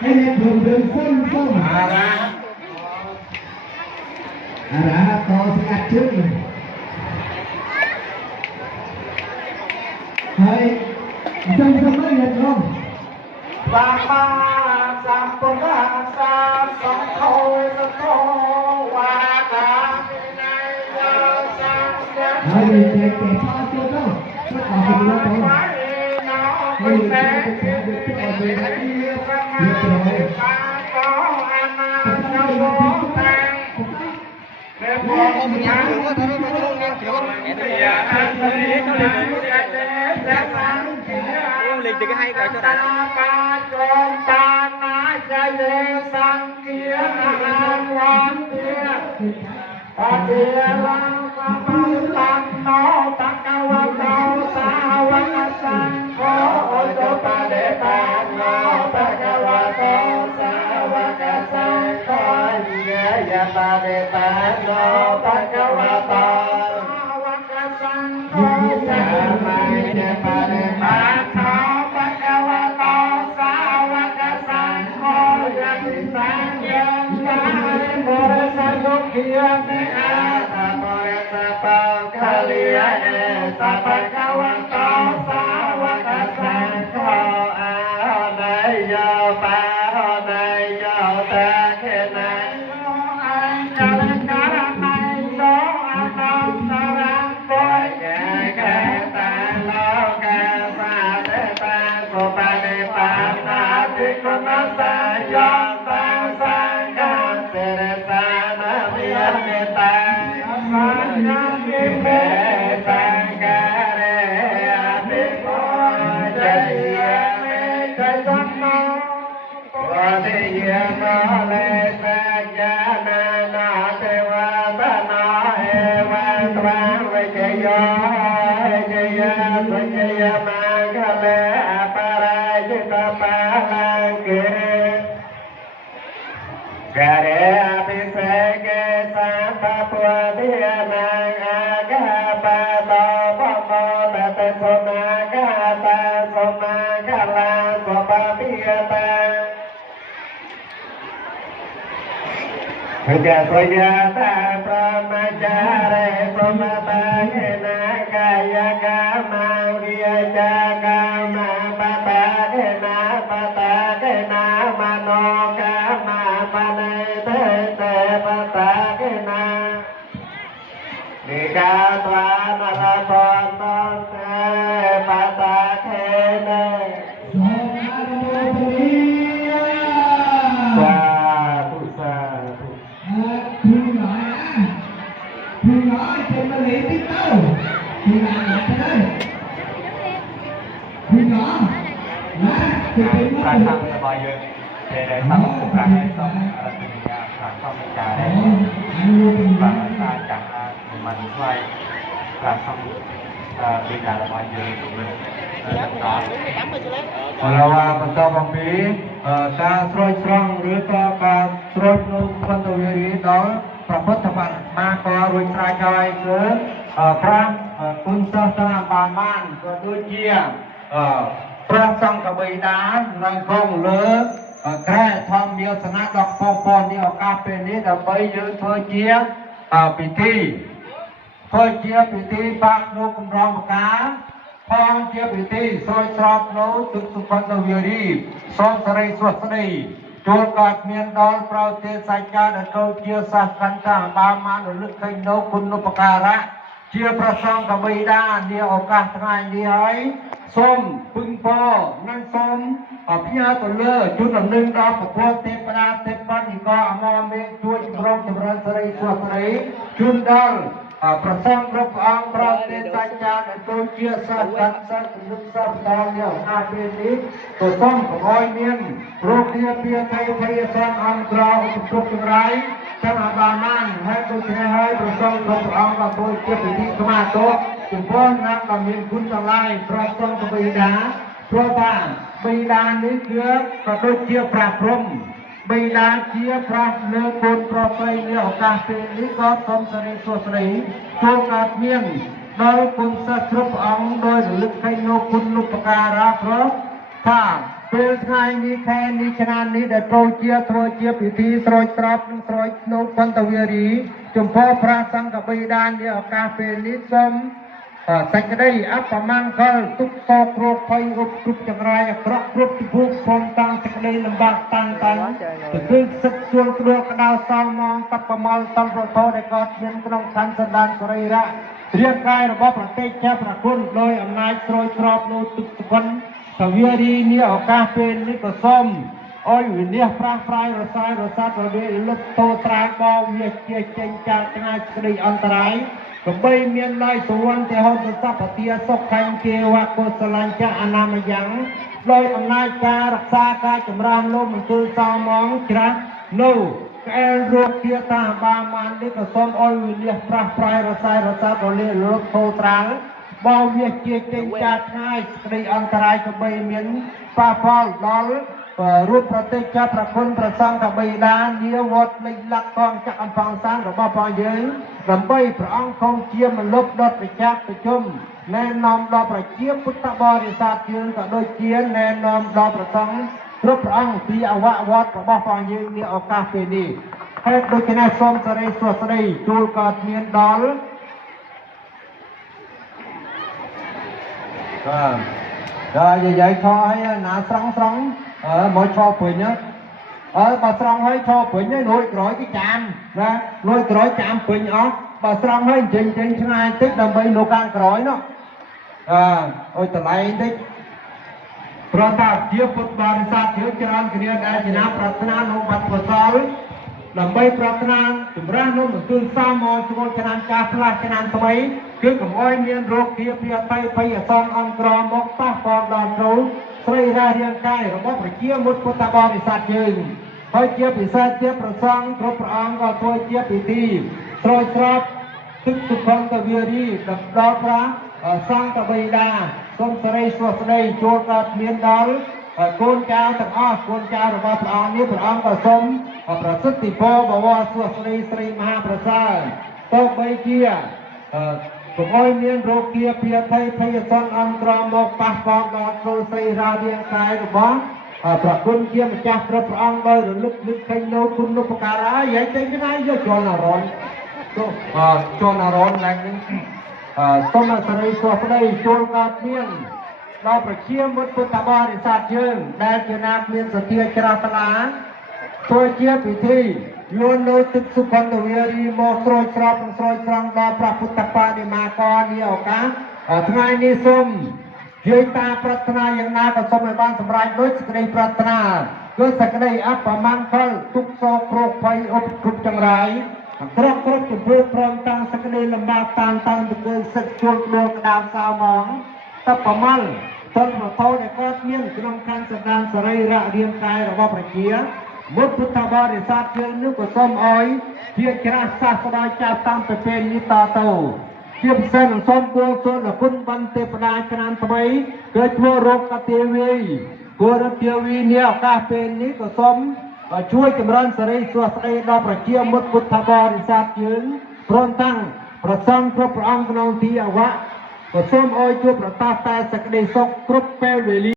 ให้เดินเดินส้มอะไรต่อสกัดชื่อเฮ้ยส้มไม่เห็นลงบางมาสามปนราสามสองโคสโควาตาในยาสามเดือนเฮ้ยเด็กๆพอเจ้าก็ขอให้ดูแลเฮ้ยเด็กๆเด็กๆเอาไปให้เรียบร้อยlịch thì cái hay cái cho ta Jaya Pramacare Pramatagena Kaya Kama Riya Kama Patagena Patagena Mano Kama Panete Patagena Nikatwa Naraponte Patagenaการทำสบายเยอะแต่ทำทุกการให้ต้องอะไรเป็นการทำเป็นการการจากมันช่วยการทำเป็นการสบายเยอะตรงนี้เราว่ามันต้องบางปีการสร้อยช่องหรือการสร้อยลูกคนตัวยืดต่อประพุทธบัณฑมากกว่ารุ่งชายชายคือพระคุณศาสนาบามันก็ด้วยเชี่ยพระสังฆบิดาในคงเลิกแค่ทำเดียวสนะดอกปองปอนที่ออกกาเป็นนี้แต่ไปยืนเพื่อเชี่ยพิธีเพื่อเชี่ยพิธีปักนุกุมรองกาพองเชี่ยพิธีซอยสอบโน้ตุสุพรรณวิรีสอนสไรสวดสนีจูกอดเมียนดอลเปล่าเทสัจจาและเขาเชี่ยสักกันตาบามันลึกขึ้นโนคุณนุปการะเชี่ยพระสังฆบิดาเดียวออกกาทั้งไงดีไอส้มพึ่งพอนั่งส้มพิยาตัวเลือจุดลำหนึ่งดาวพวกเทปนาเทปันอีกอมอเมฆช่วยจำลองจำรันสไรสวดสไรจุนดอลประสังรับอังประเทศสัจจาและตัวเชี่ยสักกันสักลึกสักดาวเนี่ยอาเป็นนี้ตัวส้มของอ้อยเมียนโรคเทียเพียไทยไทยสังอังกราอุปกรณ์ไรจังหวัดบามันให้ตัวเชี่ยให้ประสังรับอังกับตัวเชี่ยพิธีสมาโตจุดพ้นนักการเงินคุณทั้งหลายพระสังฆบิดาเพราะว่าบิดานี้เกี่ยวกับตัวเชี่ยพระพรหมบิดาเชี่ยพระเนื้อคนพระไปเนื้อโอกาสเป็นนิกรสมสริสุสริโชกัดเมียนโดยคุณสัตว์อังโดยลึกให้โนคุณนุปการะเพราะถ้า ពេលថ្ងៃនេះខែនេះឆ្នាំនេះដែលប្រូជាធ្វើជាពិធីស្រោចស្រពនិងស្រោចនៅពន្ធវារីចំពោះព្រះសង្ឃបិតានាឱកាសពេលនេះសូមសេចក្តីអបមង្គលទុកសោករោគភ័យឧបគ្រប់ចង្រៃអាក្រក់គ្រប់ពិភពព្រមទាំងសេចក្តីលំបាកតាំងទៅគឺសិទ្ធិជួលគ្រួក្តៅសងមងតបប្រមល់តំប្រធោដែលក៏មានក្នុងខណ្ឌសន្តានសរីរៈរាងកាយរបស់ប្រទេសជាប្រគុណដោយអំណាចស្រោចស្រពនៅទឹកសុគន្ធសវារីនេះឱកាសពេលនេះក៏សូមអោយវិនិច្ឆ័យប្រាស់ប្រាយរសាយរសាត់រលាយលុបតោត្រាបោវាជាចេញចាកឆ្ងាយក្តីអន្តរាយកបីមានឡើយសវណ្ណទេហោទសពទាសុខខញ្ចេវកុសលញ្ចអនាមយ៉ាងដោយអំណាចការរក្សាការចម្រើនលោកមន្ទិលសោមងច្រាស់នៅកែលរោគជាតាបាមាននេះក៏សូមអោយវិនិច្ឆ័យប្រាស់ប្រាយរសាយរសាត់រលាយលុបតោត្រាបោវាជាចេញចាកឆ្ងាយក្តីអន្តរាយកបីមានប៉ះពាល់ដល់រូបប្រទេសជាប្រគុណប្រសង្ឃបិតានាវត្តលេខលក្ខកងចក្រអំផសានរបស់ព្រះយើងដើម្បីព្រះអង្គគង់ជាមលុបដុតប្រចាំប្រជុំណែនាំដល់ប្រជាពុទ្ធបរិស័ទយើងក៏ដូចជាណែនាំដល់ប្រសង្ឃគ្រប់ព្រះអង្គពីអវវត្តរបស់ព្រះយើងនាឱកាសពេលនេះហើយដូច្នេះសូមសេរីសួស្តីជួលកើតមានដល់បាទនិយាយខឲ្យណាស្រង់មកឈរពេញបើស្រង់ឲ្យឈរពេញលួយក្រោយគេចាំណាលួយក្រោយចាំពេញអស់បើស្រង់ឲ្យចេញឆ្ងាយតិចដើម្បីលោកខាងក្រោយនោះអុយតម្លៃតិចប្រតាជាពុទ្ធបរិស័ទយើងច្រើនគ្នាដែលជាណាប្រាថ្នាក្នុងបាត់កុសលដើម្បីប្រាថ្នាចម្រាស់នោះមន្ទិលសាមចូលឆ្នាំការផ្លាស់ឆ្នាំថ្មីគឺកុំអោយមានរោគគាពីអតីតភ័យអសងអង្គក្រមកប៉ះពាល់ដល់ចូលស្រីរារាងកាយរបស់ប្រជាមុខពុទ្ធបរិស័ទយើងហើយជាពិសេសទៀតប្រសងគ្រប់ព្រះអង្គក៏ធ្វើជាពិធីស្រោចស្រពទឹកសុខន្តវារីដល់ព្រះសង្ឃបិតាសូមសេរីសួស្តីចូលកើតមានដល់កូនចៅទាំងអស់កូនចៅរបស់ព្រះអង្គនេះព្រះអង្គក៏សូមប្រសិទ្ធិពរបវរសួស្តីស្រីមហាប្រសើរទោះបីជាកុំឲ្យមានរោគគាពីអតីតភ័យអសន្នអង្គក្រមកប៉ះពាល់ដល់គោលស្រីរារាងកាយរបស់ប្រគុណជាម្ចាស់គ្រប់ព្រះអង្គដោយរលឹកនឹកឃើញនៅគុណូបការៈយ៉ាងចេញណាយកចូលអារម្មណ៍ចូលអារម្មណ៍ឡើងនឹងសូមសេរីសួស្តីចូលកើតមានដល់ប្រជាមុខពុទ្ធបរិស័ទយើងដែលជាណាមានសទ្ធាជ្រះថ្លាធ្វើជាពិធីយល់នៅទឹកសុខន្តវារីមកស្រោចស្រពនិងស្រោចស្រង់ដល់ព្រះពុទ្ធបដិមាករនាឱកាសថ្ងៃនេះសូមនិយាយតាប្រាថ្នាយ៉ាងណាក៏សូមឲ្យបានសម្រេចដូចសេចក្តីប្រាថ្នាគឺសេចក្តីអបមង្គលទុកសោកគ្រោកភ័យឧបគ្រប់ចង្រៃគ្រប់ជំរឿព្រមទាំងសេចក្តីលំបាកតានតឹងទៅគឺសិទ្ធិជួលដួលក្តៅសៅហ្មងតបប្រមល់តនប្រធោដែលកើតមានក្នុងខណ្ឌសន្តានសរីរៈរាងកាយរបស់ប្រជាមុខពុទ្ធបរិស័ទយើងនេះក៏សូមអោយជាច្រាស់សាស្ត្រាចារ្យតាំងពីពេលនេះតទៅជាពិសេសនឹងសូមគួរសូមគុណបន្ទេវតាឆ្នាំថ្មីគឺធ្វើរោគកទេវីគួរទេវីនេះឱកាសពេលនេះក៏សូមជួយចម្រើនសេរីសួស្តីដល់ប្រជាមុខពុទ្ធបរិស័ទយើងព្រមទាំងប្រសងគ្រប់ព្រះអង្គក្នុងទីអវៈក៏សូមអោយជួបប្រតាសតែសេចក្តីសុខគ្រប់ពេលវេលា